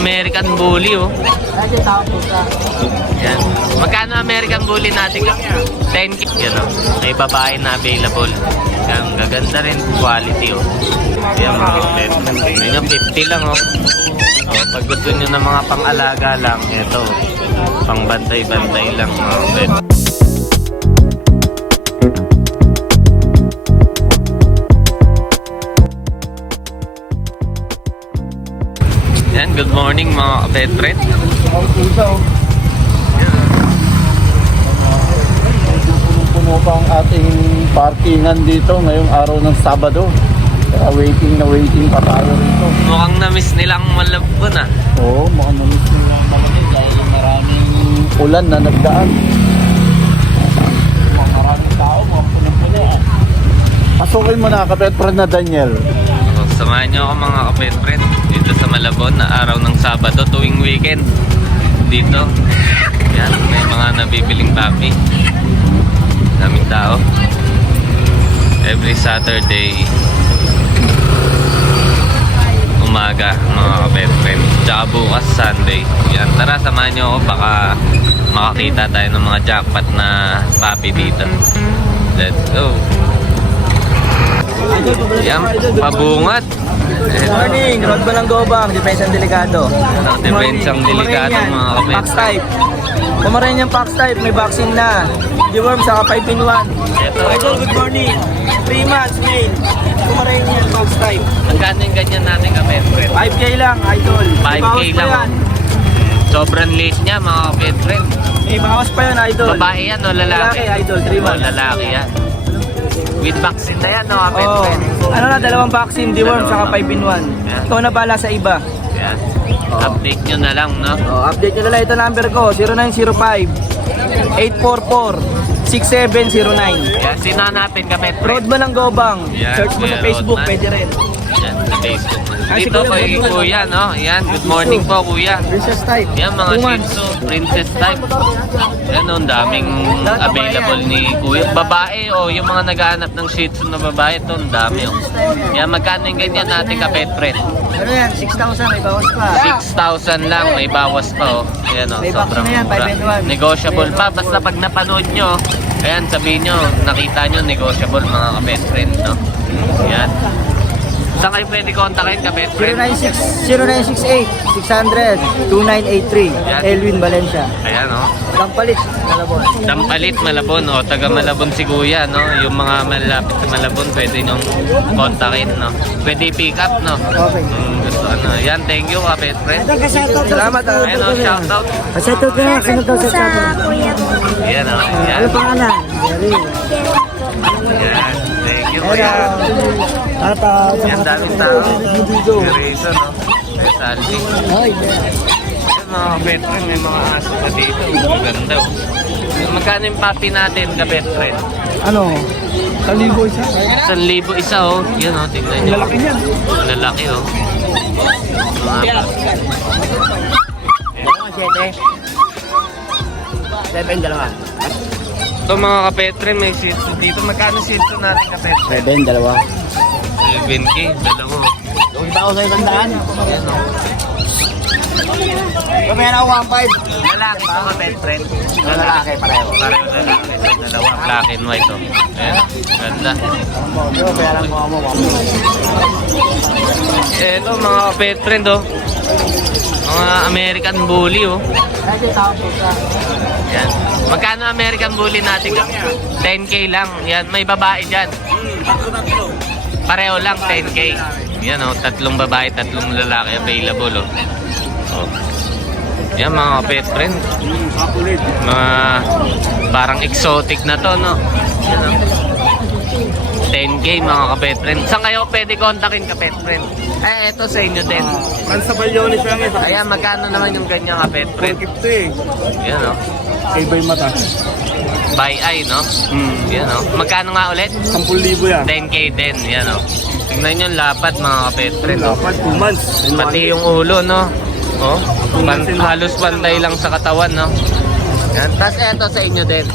American bully oh. Yan. Magkano American bully natin? 10 k Yan o. Oh. May babae na available. Yan. Gaganda rin quality oh. Yan mga men. Yan yung 50 lang oh. oh pag gusto nyo ng mga pang-alaga lang, ito, Pang bantay-bantay lang mga oh. men. Ayan, good morning mga kapetret. Medyo pumupuno pa ang ating parkingan dito ngayong araw ng Sabado. Kaya waiting na waiting pa tayo rito. Mukhang na-miss nilang malabo na. Oo, mukhang na-miss nilang malabo dahil maraming ulan na nagdaan. Mukhang maraming tao, mukhang punong Pasukin mo na kapetret na Daniel. So, Samahin niyo ako mga kapetret. Okay dito sa Malabon na araw ng Sabado tuwing weekend dito yan may mga nabibiling papi daming tao every Saturday umaga mga kapetren tsaka bukas Sunday yan tara samahan nyo ako baka makakita tayo ng mga jackpot na papi dito let's go yan pabungat Ey, good, morning, good morning, Rod Balanggobang, Defensang Delegado. Defensang Delikado, mga kapit. Pax type. Pumarayan niyang Pax type, may boxing na. Deworm, saka 5 in 1. Okay, idol, up. good morning. Primax, main. Pumarayan niyang Pax type. Magkano yung ganyan natin kapit? 5K lang, Idol. 5K pa lang. Yan. Sobrang late niya, mga kapit. May bawas pa yan, Idol. Babae yan o lalaki? Lalaki, Idol. 3 months. O lalaki yan. With vaccine na yan, no? Amen, oh. So, ano na, dalawang vaccine, deworm, saka 5 no, no. in 1. Yeah. Ikaw na bala sa iba. Yeah. Oh. Update nyo na lang, no? Oh, update nyo na lang. Ito number ko, 0905. 844 6709 Yeah, sinanapin kami. Friend. Road mo ng Gobang. Yeah, Search mo We're sa Facebook, man. pwede rin. Yeah, sa Facebook. Ay, Dito kay Kuya, no? Ayan, good morning po, Kuya. Yan, tzu, princess type. Ayan, mga shinsu. Princess type. Ayan, ang daming available ni Kuya. Babae, o, oh, yung mga naghahanap ng shinsu na babae, ito, ang dami, o. Oh. Ayan, magkano yung ganyan natin kapet, pre? Ano yan, 6,000, may bawas pa. 6,000 lang, may bawas pa, o. Oh. Ayan, o, no? oh, sobrang mura. Negotiable pa, basta pag napanood nyo, Ayan, sabihin nyo, nakita nyo, negotiable mga ka kapet, friend, no? Ayan. Saan kayo pwede kontakin ka, best friend? 0968-600-2983, Elwin Valencia. Ayan, no? Dampalit, Malabon. Dampalit, Malabon. O, oh, taga Malabon si Kuya, no? Yung mga malapit sa Malabon, pwede nyo kontakin, no? Pwede pick up, no? Okay. Mm, gusto, ano? Yan, thank you, ka, best friend. Ito, kasato. Salamat, ha? Sa ayan, no? ayan, ka ayan. Sa ayan, no? Shout out. Kasato ka. Shout out po sa Kuya mo. Ayan, no? Ayan. Ano pa nga na? Ayan. Thank you, Kuya. Ayan. ayan. At uh, sa mga no? Ay, yeah. Yung mga veteran, may mga dito. Maganda. So, magkano yung papi natin ka, friend? Ano? San libo isa? San libo isa, oh. Yun, oh. Tingnan nyo. Lalaki Lala, niya. Lala, Lalaki, oh. Wow. Ay, 7, so, mga pa. Ayan, mga dalawa. Ito mga kapetre, may sitso dito. Magkano sitso natin kapetre? Seven, dalawa. 7K. Dalawa. ako sa isang daan. Yung mayroon ako 1.5. Lalaki ako, best friend. Lalaki pareho. Pareho black and white. Ayan. Ganda. Pero Eh, ito mga pet friend, oh. Mga American bully, oh. Kasi Yan. Magkano American bully natin? 10K lang. Yan. May babae dyan. Bago na pareho lang 10k yan o no? oh, tatlong babae tatlong lalaki available o oh. oh. Okay. yan mga pet friend mga parang exotic na to no yan oh. No? 10k mga kapet friend. Saan kayo pwede kontakin kapet friend? Eh, ito sa inyo din. Uh, sa Balyone, sa Ayan, magkano naman yung ganyan kapet friend? 250. Ayan o. No? Ay ba mata? By eye, no? Hmm. Yan, no? Magkano nga ulit? 10,000 yan. 10K, 10. Yan, no? Tingnan nyo lapat, mga kapetre. No? Lapat, 2 months. Pati yung ulo, no? Oh, Pan months halos months. pantay oh. lang sa katawan, no? Yan, tapos eto sa inyo din.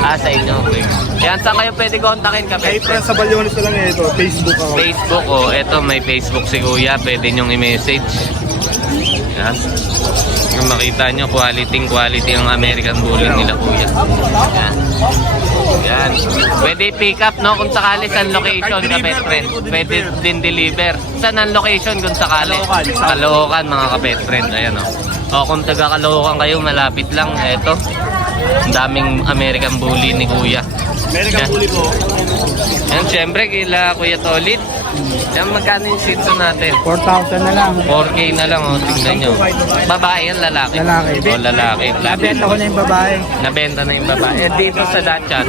Ah, sa inyo, okay. Yan, saan kayo pwede kontakin ka, Pet? Kahit sa balyon ito lang eto, eh. Facebook ako. Facebook, oh, o, eto may Facebook si Kuya, pwede nyong i-message. Yan. Yes yung makita nyo quality quality ng American bullion nila kuya yan. yan pwede pick up no kung sakali saan location deliver, kapetren pwede, pwede din deliver saan ang location kung sakali kalookan, kalookan mga kapetren ayan o no? o kung taga kalookan kayo malapit lang eto ang daming American bullion ni kuya American bullion po yan syempre kila kuya tolit yan magkano yung sweet natin? 4,000 na lang. 4K na lang, oh. tingnan nyo. Babae yan, lalaki. Lalaki. O, oh, lalaki. Bawai. Bawai. Nabenta ko na yung babae. Nabenta na yung babae. Eh, dito sa Dachan.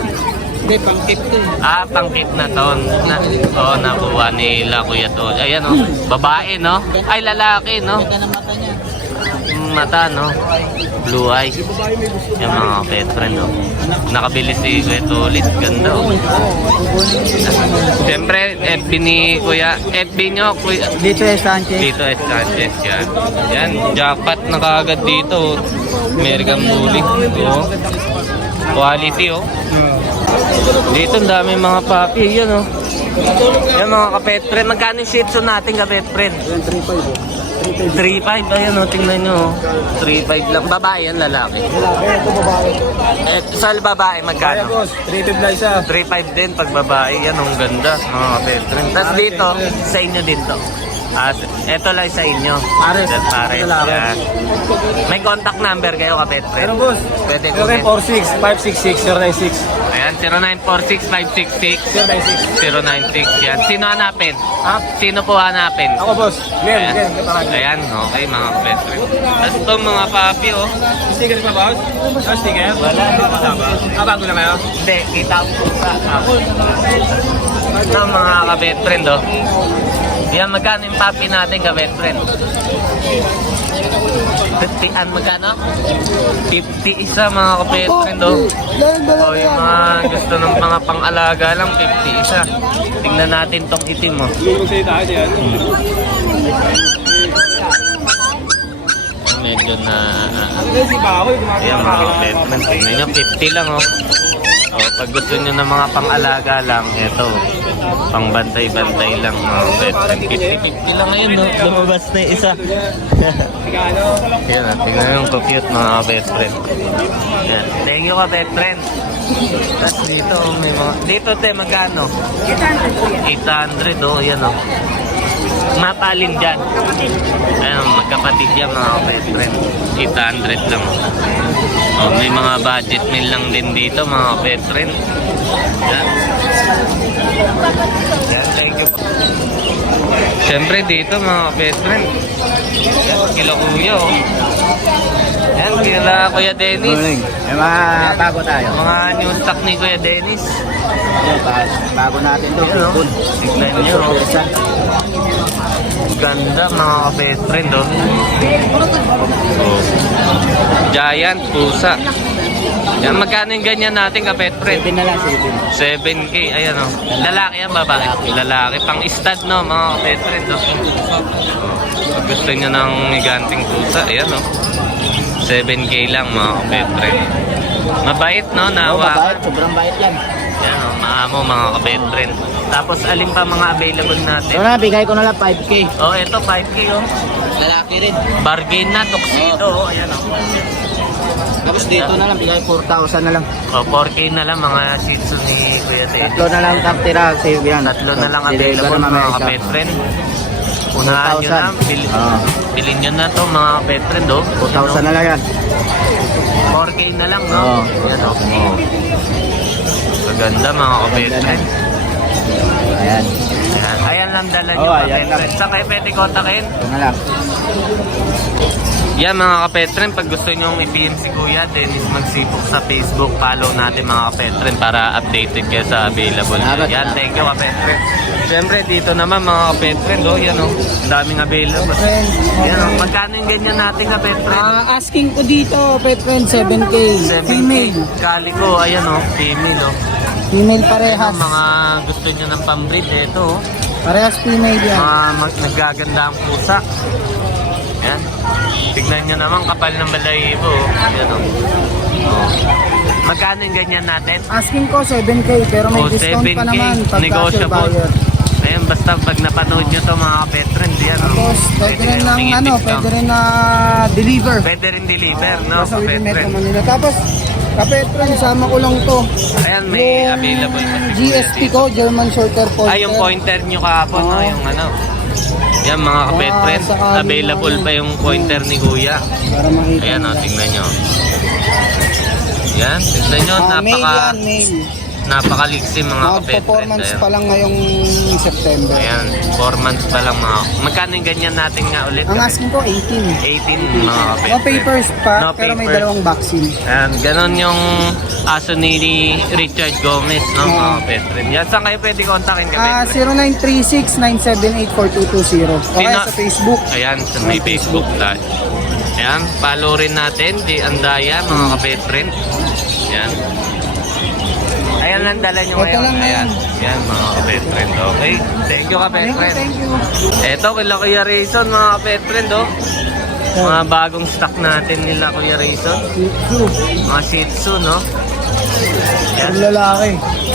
Hindi, pangkip to Ah, pangkip na to. Na, o, oh, nakuha nila kuya to. Ayan, oh. Babae, no? Ay, lalaki, no? Ito na mata niya mata, no? Blue eyes. Yan mga pet friend, no? Nakabili si Kweto ulit. Ganda, oh. Eh. Ito, litgan, Siyempre, FB ni Kuya. FB nyo, Kuya. Dito es Sanchez. Dito es Sanchez, yan. Yan, japat na kagad dito. Merigam muli. Oh. Quality, oh. Hmm. Dito, ang dami mga papi. E, yan, oh. E, yan oh. e, mga kapet friend. Magkano yung shih tzu natin, kapet friend? 135, 3-5, ayan o, tingnan nyo. 3-5 lang. Babae yan, lalaki. Lalaki, okay, ito babae. Eh, sa babae, magkano? Ay, 3-5 lang isa. 3-5 din, pag babae, yan, ang ganda. Mga oh, veteran. Tapos dito, okay. sa inyo din to. bukas. Ito lang sa inyo. Pares. Dyan, pares. Ito lang. May contact number kayo, kapit. pwede ko. 0946-566-096. Ayan, 0946 096 096. Sino hanapin? Ha? Sino po hanapin? Ako, boss. Glenn, Ayan. Glenn. Ito Ayan, okay, mga kapit. Tapos itong mga papi, oh. Sticker boss? Oh, sticker? Wala. kayo? Hindi, kita ko sa... Ito mga kapit, friend, oh. Yan, magkano yung puppy natin gawin, friend? 50 magkano? 50 isa mga kapit, friend, o. Oh. O, oh, yung mga gusto ng mga pang-alaga lang, 50 isa. Tingnan natin tong itim, mo. Oh. Hmm. Medyo na... Yan, mga kapit, man. Tingnan nyo, 50 lang, o. Oh. O, oh, pag gusto nyo ng mga pang-alaga lang, Ito o pang bantay-bantay lang mga uh, bet 50-50 lang ngayon no? lumabas na isa yan ah tingnan yung cute mga bet friend yan thank you ka bet friend tapos dito may mga dito te magkano 800 800 oh, yan oh. matalin dyan ayun eh, magkapatid yan mga bet friend 800 lang oh. oh, may mga budget meal lang din dito mga bet friend yan yeah. Yan, thank you. Siyempre dito mga best friend. Yan, kila kuya oh. Yan, kila kuya Dennis. Good morning. mga bago tayo. Mga new stock ni kuya Dennis. Bago natin ito. Yan, oh. No. Tignan nyo. Oh. Ganda mga best friend oh. Giant pusa. Giant pusa. Yan, magkano yung ganyan natin ka pet friend? 7 na lang, 7. k ayan Oh. No? Lalaki. Lalaki yan, baba. Lalaki. Pang istad, no, mga pet friend. Oh. Oh. Gusto no? nyo ng higanting pusa, ayan Oh. No? 7K lang, mga pet friend. Mabait, no, nawa. Oh, mabait, sobrang bait yan. Ayan oh. maamo, mga pet friend. Tapos, alin pa mga available natin? So na, bigay ko na lang 5K. Oh, ito, 5K, oh. Lalaki rin. Bargain na, tuxedo, oh. ayan Oh. No? Tapos dito na lang, bigay 4,000 na lang. O, oh, 4K na lang mga shih ni Kuya Teddy. Tatlo beret. na lang kap tira, save yan. Tatlo so, na lang available mga, mga kapet friend. Unahan nyo na, ah, bil uh, bilin nyo na to mga kapet friend. Oh. 4,000 na lang yan. 4K na lang, uh, no? Oh. Okay. Uh, oh. Maganda mga kapet friend. Ayan. Uh, ayan lang dala nyo oh, kapet friend. Saan kayo pwede kontakin? Ito na lang. Saka, yan yeah, mga kapetren, pag gusto nyo i-PM si Kuya Dennis magsipok sa Facebook, follow natin mga kapetren para updated kayo sa available arat nyo. Yan, yeah, thank you kapetren. Uh, Siyempre, dito naman mga kapetren, arat. oh, yan arat. oh, ang daming available. Yan oh, magkano yung ganyan natin kapetren? Ah, uh, asking ko dito, kapetren, 7K. 7K. Female. Kali ko, ayan oh, female oh. No? Female parehas. Ito, oh, mga gusto nyo ng pambrit, eto oh. Parehas female yan. Mga uh, mag- ang pusa Tignan nyo naman kapal ng balay balayibo. Oh. Ah. Oh. Magkano yung ganyan natin? Asking ko 7K pero may oh, discount pa naman pag negotiable. Ba Ayun, basta pag napanood nyo to mga kapetren, di ano? Tapos, pwede, rin ang, pwede ng, ano, pwede, pwede rin, na pwede rin, uh, deliver. Pwede rin deliver, oh, no? Sa Metro Manila. Tapos, kapetren, sama ko lang to. Ayan, may available. GST ko, dito. German Shorter Pointer. Ayun, pointer nyo kahapon, oh. no? Yung ano? Yan mga kapetren, ah, ka available man, pa yung pointer ni Kuya. Ayan o, oh, tingnan nyo. Yan, tingnan nyo, uh, napaka... May yon, may napakaliksi mga kapit. Mag- -ka months pa lang ngayong September. Ayan, 4 months pa lang mga Magkano yung ganyan natin nga ulit? Ang asking ko, 18. 18, 18. mga kapit. No papers pa, no pero papers. may dalawang vaccine. Ayan, ganun yung aso ni Richard Gomez, no, uh -huh. mga kapit. Yan, yes, saan kayo pwede kontakin kapit? Uh, 0936 978 okay, no sa Facebook. Ayan, sa so may no. Facebook tayo. No. Ayan, follow rin natin, di Andaya, mga kapit Ayan. Dala niyo kayo, lang dala nyo ngayon. Ito lang ngayon. Ayan, mga ka-petrend. Okay. Thank you, kapetrend. Thank you. Ito, kay La Kuya Rayson, mga kapetrend. Oh. Mga bagong stock natin nila, La Kuya Rayson. Mga Shih Tzu, no? Ang lalaki.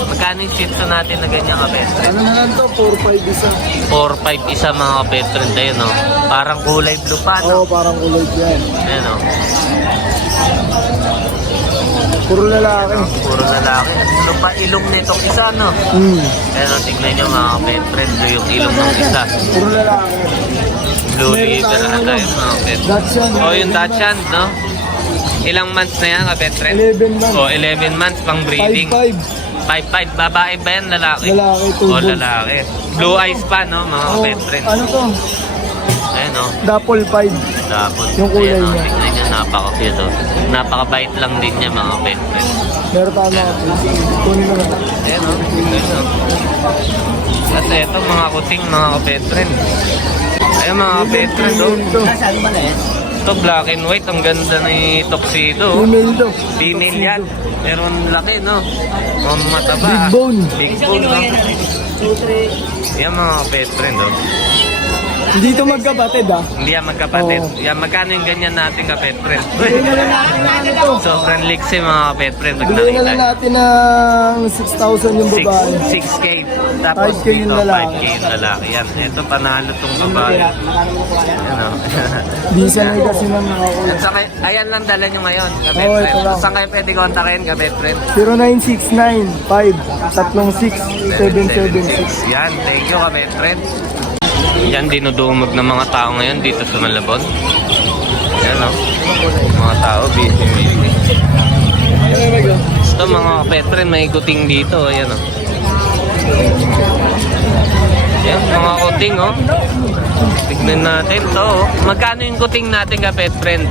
Magkano yung shih tzu natin na ganyan ka petrend Ano na lang ito? 4-5 isa. 4-5 isa mga ka-petrin petrend no? Parang kulay blue pa, no? Oo, parang kulay blue. Ayan, no? Puro lalaki. Yan, no? Puro lalaki. Puro lalaki. Ano pa ilong nitong isa, no? Mm. Pero tignan nyo mga kapetrendo hmm. yung ilong ng isa. Puro lalaki. Blue River ata oh, yung mga kapetrendo. O yung Dachan, no? Ilang months na yan, ka-friend? 11 months. O oh, 11 months pang breeding. 5-5. 5'5, babae ba yan? Lalaki? Lalaki, tubo. O oh, lalaki. Blue eyes pa, no? Mga oh, friend Ano to? Ayan, eh, no? Double 5. Double. Yung kulay niya pa ako dito. Napakabait lang din niya mga best Meron pa mga kuting. Ayan o. No? At ito mga kuting mga pet friend. Ayan mga pet friend o. Ito ito black and white ang ganda ni tuxedo female to female yan meron laki no mataba big bone big bone no? yan mga pet friend oh. Hindi Dito magkapatid ah. Hindi yan magkapatid. Oh. Yan magkano yung ganyan natin kapet friend. so friend Lixi mga kapet friend. Bigyan na lang natin ng 6,000 yung babae. 6, 6K. Tapos 5K yung lalaki. yung lalaki. Yan. Ito panalo tong babae. Ano? Bisa na kasi ng mga ulo. ayan lang dala nyo ngayon. Kapet oh, friend. Lang. Saan kayo pwede kontakin kapet friend? 0969 5 3 6 7 7 6 Yan. Thank you kapet friend yan din dinudumog ng mga tao ngayon dito sa Malabon Ayun o no. oh. mga tao busy, busy. ito mga petren may guting dito ayun o no. oh. yan mga guting oh. tignan natin to oh. magkano yung guting natin ka, petren?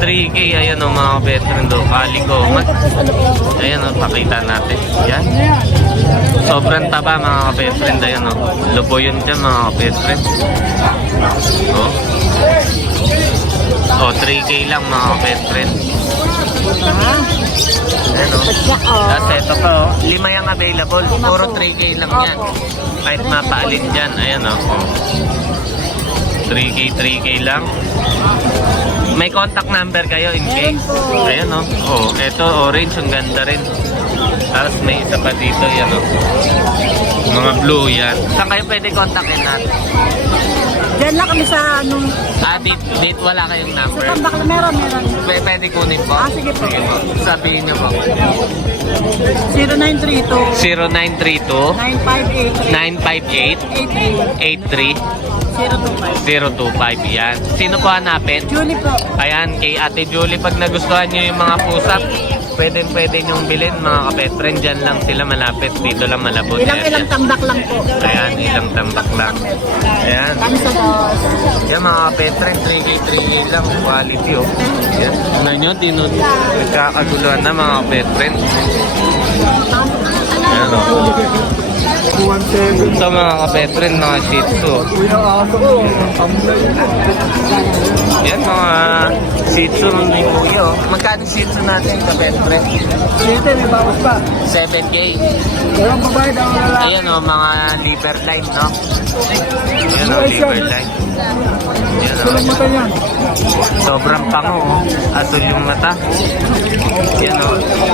3K ayun oh, no, mga petren do. Mag ayan o no, oh, pakita natin yan Sobrang taba mga ka-best friend na yun, oh. Lubo yun dyan mga ka-best friend. Oh. oh, 3K lang mga ka-best friend. Oh. Ano? Oh. Tapos ito pa, oh. Lima yung available. Lima Puro 3K lang yan. Okay. Kahit mapaalin dyan. Ayan, oh. 3K, 3K lang. May contact number kayo in case. Ayan, oh. Oh, ito, orange. Ang ganda rin. Tapos may isa pa dito, yan you know? o. mga blue yan. Saan kayo pwede kontakin natin? Diyan lang kami sa anong... Ah, date, date wala kayong number. Sa Tambak, meron, meron. Pwede, pwede kunin po. Ah, sige po. Sige po. Sabihin nyo po. 0932 0932 0925 yan. Sino po hanapin? Julie po. Ayan, kay Ate Julie, pag nagustuhan nyo yung mga pusa, pwede pwede nyong bilhin mga kapetren. Diyan lang sila malapit. Dito lang malabot tambak lang po. Ayan, ilang tambak lang. Ayan. Thanks, Ayan, yeah, mga petren, 3K, 3K lang. Quality, oh. Eh? Yeah. Ayan. Ano nyo, dinon? Nagkakaguluhan na, mga petren. Ayan, oh. Sa mga kapetren, mga shih tzu. Ayan, oh. Yan mga uh, sitsu ng Limuyo. Magkano sitsu natin ka, Petre? Sitsu, may bawas pa. 7K. Ayan o, Ayan o, mga liver line, no? Ayan o, no? liver line. Ayan o. No? mata niya. Sobrang pango, oh. Asul yung mata. Ayan o. No?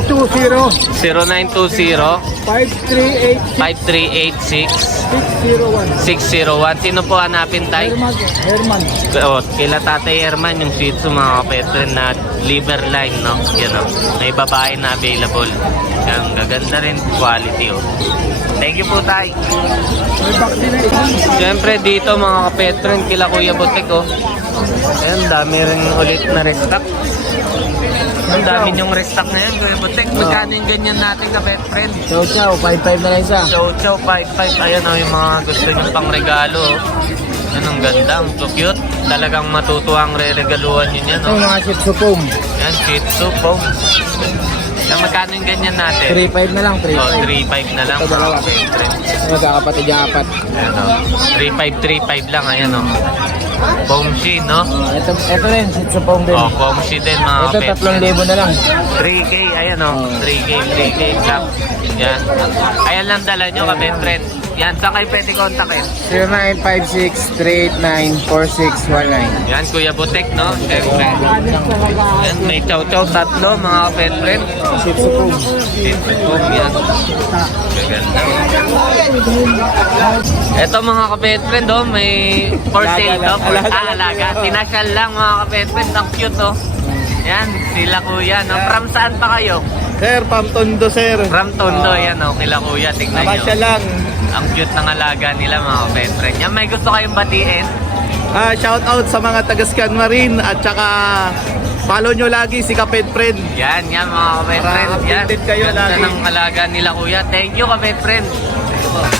0920 okay. 5386 5386 601. Sino po hanapin, Tay? Herman. Herman. Oh, kila Tatay Herman, yung pizza mga kapetrin na liver line, no? Yan o. No? May babae na available. Ang gaganda rin, quality, oh. Thank you po, Tay. Siyempre, dito mga kapetrin, kila Kuya Butik, oh. Ayan, dami rin ulit na restock. Ang dami niyong restock na yan, Kuya Butek. No. Magkano yung ganyan natin ka, best friend? Chow chow, 5-5 na lang isa. Chow chow, 5-5. Ayan o, yung mga gusto niyong pang regalo. Yan ang ganda, ang so cute. Talagang matutuwa ang re-regaluan niyo niyan. Ito oh, yung oh. mga chipsu so, foam. Yan, chipsu so, foam. Yan, magkano yung ganyan natin? 3-5 na lang, 3-5. Oh, 3-5 na lang. Ito so, dalawa. Magkakapatid yung apat. Ayan o. 3-5, 3-5 lang, ayan o. Oh. Bone no? Ito, uh, ito rin, it's a bone din. Oh, bone machine din, mga Ito, tatlong libo na lang. 3K, ayan, oh. 3K, 3K, black. Yan, yan. Ayan lang dala nyo, uh, kami, friend. Yan, saan kayo pwede contact eh? 0956 Yan, Kuya Botek, no? Siyempre. Okay. Yan, may chow-chow tatlo, mga pet friend. sip sip yan. Gaganda. Ito mga kapet friend, oh, may for sale, Lala. no? alaga. Alaga. Ah, Tinasyal si lang mga kapepe. Ang cute Oh. Yan, sila kuya. No? Yeah. From saan pa kayo? Sir, from Tondo, sir. From Tondo, oh. yan Oh. Kila kuya, tignan nyo. Nabasya lang. Ang cute ng alaga nila mga kapepe. Yan, may gusto kayong batiin? uh, shout out sa mga tagaskan marin at saka follow nyo lagi si Kapet Friend. Yan, yan mga Kapet Friend. Yan, updated kayo Ganda lagi. alaga nila kuya. Thank you Kapet Friend. Thank you.